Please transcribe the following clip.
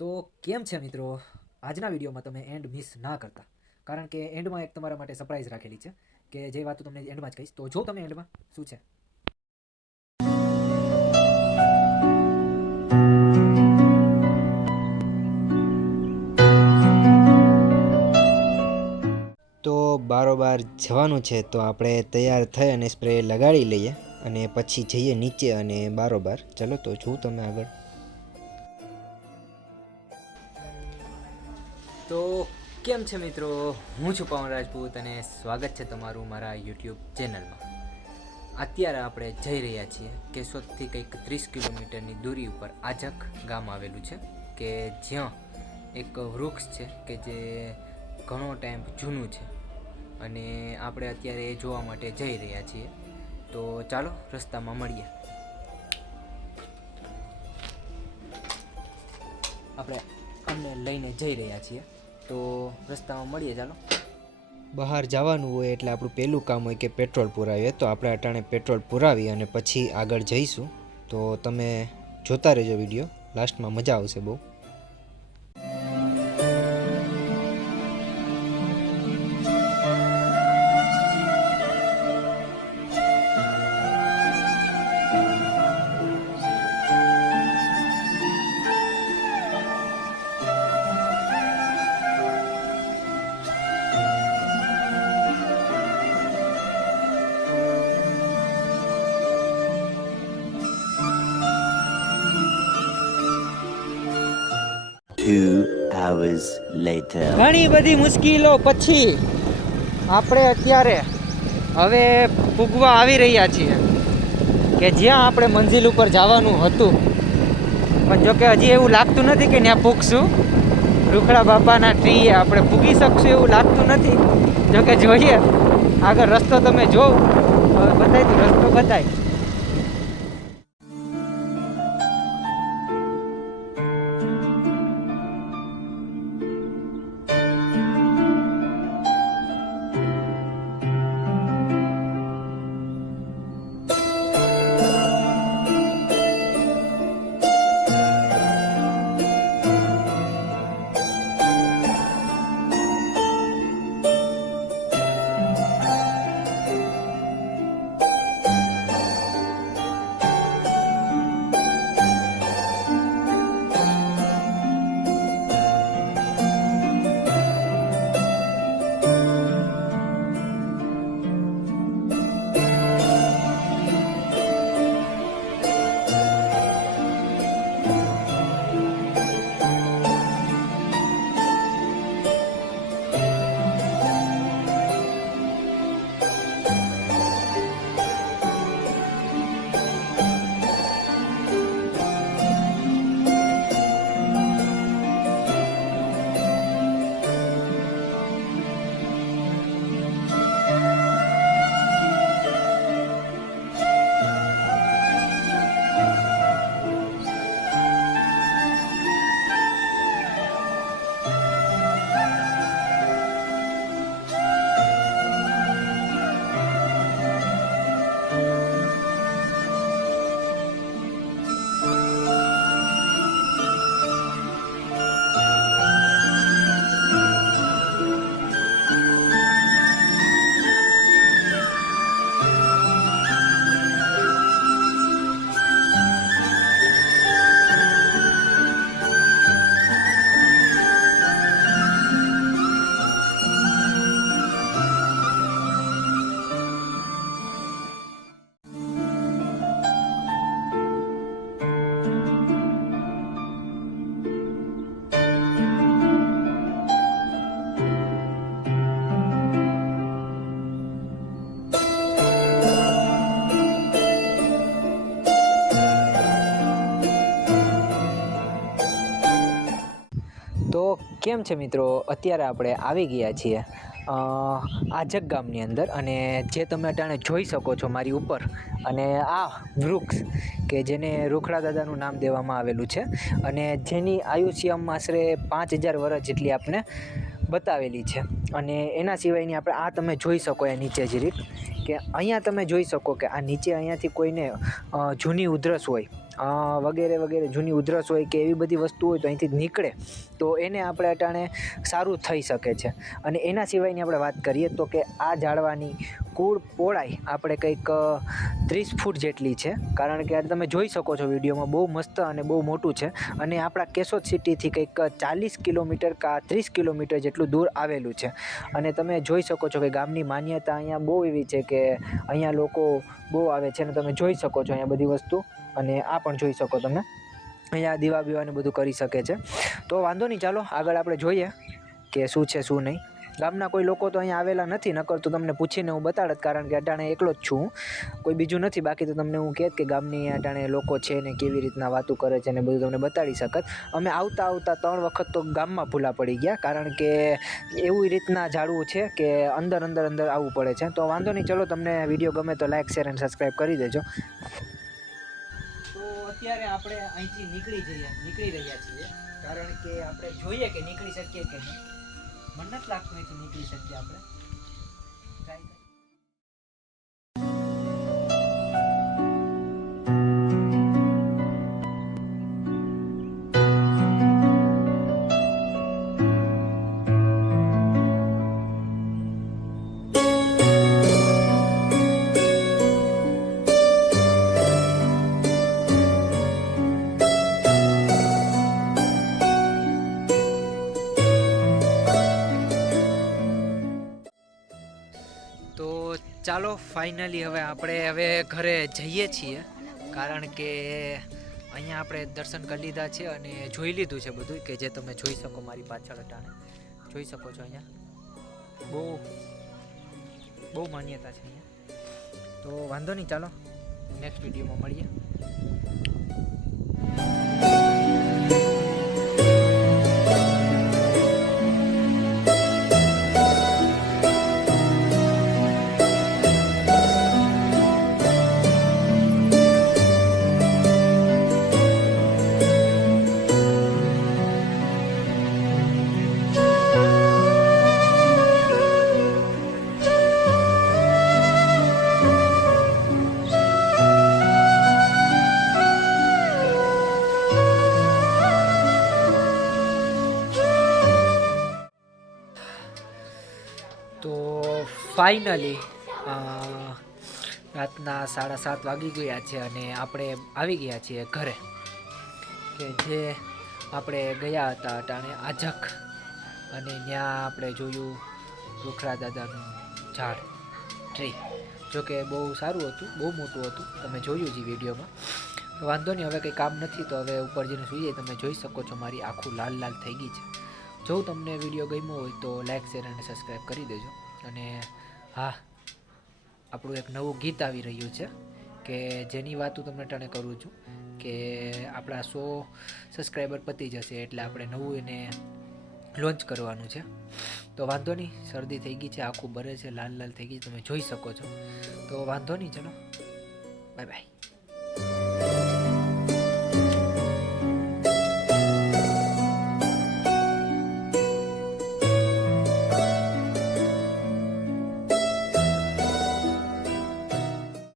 તો કેમ છે મિત્રો? આજના વિડીયોમાં તમે એન્ડ મિસ ના કરતા, કારણ કે એન્ડમાં એક તમારા માટે સરપ્રાઈઝ રાખેલી છે કે જે વાતો તમને એન્ડમાં જ કહીશ. તો જો તમે એન્ડમાં શું છે. તો બારોબાર જવાનું છે, તો આપણે તૈયાર થઈ અને સ્પ્રે લગાડી લઈએ અને પછી જઈએ નીચે અને બારોબાર. ચલો તો છું તમે આગળ. તો કેમ છે મિત્રો? હું છું પવન રાજપૂત અને સ્વાગત છે તમારું મારા યુટ્યુબ ચેનલમાં. અત્યારે આપણે જઈ રહ્યા છીએ કેશોદથી કંઈક 30 કિલોમીટરની દૂરી ઉપર આજક ગામ આવેલું છે કે જ્યાં એક વૃક્ષ છે કે જે ઘણો ટાઈમ જૂનું છે અને આપણે અત્યારે એ જોવા માટે જઈ રહ્યા છીએ. તો ચાલો રસ્તામાં મળીએ. આપણે અમને લઈને જઈ રહ્યા છીએ, તો રસ્તામાં મળીએ. ચાલો. બહાર જવાનું હોય એટલે આપણું પહેલું કામ હોય કે પેટ્રોલ પુરાવીએ. તો આપણે અટાણે પેટ્રોલ પુરાવી અને પછી આગળ જઈશું. તો તમે જોતા રહેજો વિડીયો, લાસ્ટમાં મજા આવશે બહુ. ઘણી બધી મુશ્કેલો પછી આપણે અત્યારે હવે પૂગવા આવી રહ્યા છીએ કે જ્યાં આપણે મંજિલ ઉપર જવાનું હતું. પણ જોકે હજી એવું લાગતું નથી કે ત્યાં પૂગશું. રૂખડા બાપાના ટ્રીએ આપણે પૂગી શકશું એવું લાગતું નથી. જોકે જોઈએ આગળ રસ્તો તમે જોવો, હવે બતાવી દઉં રસ્તો બતાય. તો કેમ છે મિત્રો? અત્યારે આપણે આવી ગયા છીએ આજક ગામની અંદર, અને જે તમે અટાણે જોઈ શકો છો મારી ઉપર, અને આ વૃક્ષ કે જેને રૂખડા દાદાનું નામ દેવામાં આવેલું છે અને જેની આયુષ્યમાં આશરે 5000 વર્ષ જેટલી આપણે બતાવેલી છે. અને એના સિવાયની આપણે આ તમે જોઈ શકો એ નીચે જરીક કે અહીંયા તમે જોઈ શકો કે આ નીચે અહીંયાથી કોઈને જૂની ઉધરસ હોય વગેરે વગેરે જૂની ઉધરસ હોય કે એવી બધી વસ્તુ હોય તો અહીંથી જ નીકળે તો એને આપણે અટાણે સારું થઈ શકે છે. અને એના સિવાયની આપણે વાત કરીએ તો કે આ ઝાડવાની કુળ પહોળાઈ આપણે કંઈક 30 ફૂટ જેટલી છે. કારણ કે આ તમે જોઈ શકો છો વિડીયોમાં બહુ મસ્ત અને બહુ મોટું છે. અને આપણા કેશોદ સિટીથી કંઈક 40 કિલોમીટર કા 30 કિલોમીટર જેટલું દૂર આવેલું છે. અને તમે જોઈ શકો છો કે ગામની માન્યતા અહીંયા બહુ એવી છે કે અહીંયા લોકો બહુ આવે છે. અને તમે જોઈ શકો છો અહીંયા બધી વસ્તુ, અને આ પણ જોઈ શકો તમે અહીંયા દીવા બીવાને બધું કરી શકે છે. તો વાંધો નહીં, ચાલો આગળ આપણે જોઈએ કે શું છે શું નહીં. ગામના કોઈ લોકો તો અહીંયા આવેલા નથી, નકર તો તમને પૂછીને હું બતાડત, કારણ કે અટાણે એકલો જ છું, કોઈ બીજું નથી. બાકી તો તમને હું કહેત કે ગામની અટાણે લોકો છે ને કેવી રીતના વાતું કરે છે ને બધું તમને બતાડી શકત. અમે આવતા 3 વખત તો ગામમાં ભૂલા પડી ગયા, કારણ કે એવી રીતના ઝાડવું છે કે અંદર આવવું પડે છે. તો વાંધો નહીં, ચલો તમને વિડીયો ગમે તો લાઈક, શેર અને સબસ્ક્રાઈબ કરી દેજો. તો અત્યારે આપણે અહીંથી નીકળી રહ્યા છીએ, કારણ કે આપણે જોઈએ કે નીકળી શકીએ કે નહીં. મને નથી લાગતું અહીંથી નીકળી શકીએ આપણે. ટ્રાય કરીએ. તો ચાલો ફાઇનલી હવે ઘરે જઈએ છીએ, કારણ કે અહીંયા આપણે દર્શન કરી લીધા છે અને જોઈ લીધું છે બધું, કે જે તમે જોઈ શકો મારી પાછળ અટાણે જોઈ શકો છો. અહીંયા બહુ માન્યતા છે અહીંયા. તો વાંધો નહીં, ચાલો નેક્સ્ટ વિડીયોમાં મળીએ. તો ફાઇનલી રાતના 7:30 વાગી ગયા છે અને આપણે આવી ગયા છીએ ઘરે, કે જે આપણે ગયા હતા અટાણે આજક, અને ત્યાં આપણે જોયું રૂખડા દાદાનું ઝાડ, ટ્રી. જોકે બહુ સારું હતું, બહુ મોટું હતું, તમે જોયું છે વિડીયોમાં. વાંધો નહીં, હવે કંઈ કામ નથી તો હવે ઉપર જઈને સૂઈએ. તમે જોઈ શકો છો મારી આખું લાલ થઈ ગઈ છે. જો તમને વિડીયો ગમ્યો હોય તો લાઈક, શેર અને સબસ્ક્રાઈબ કરી દેજો. અને હા, આપણું એક નવું ગીત આવી રહ્યું છે, કે જેની વાત હું તમને ટાણે કરું છું, કે આપણા 100 સબસ્ક્રાઈબર પતી જશે એટલે આપણે નવું એને લોન્ચ કરવાનું છે. તો વાંધો નહીં, શરદી થઈ ગઈ છે, આખું બરે છે, લાલ થઈ ગઈ, તમે જોઈ શકો છો. તો વાંધો નહીં, ચલો બાય બાય.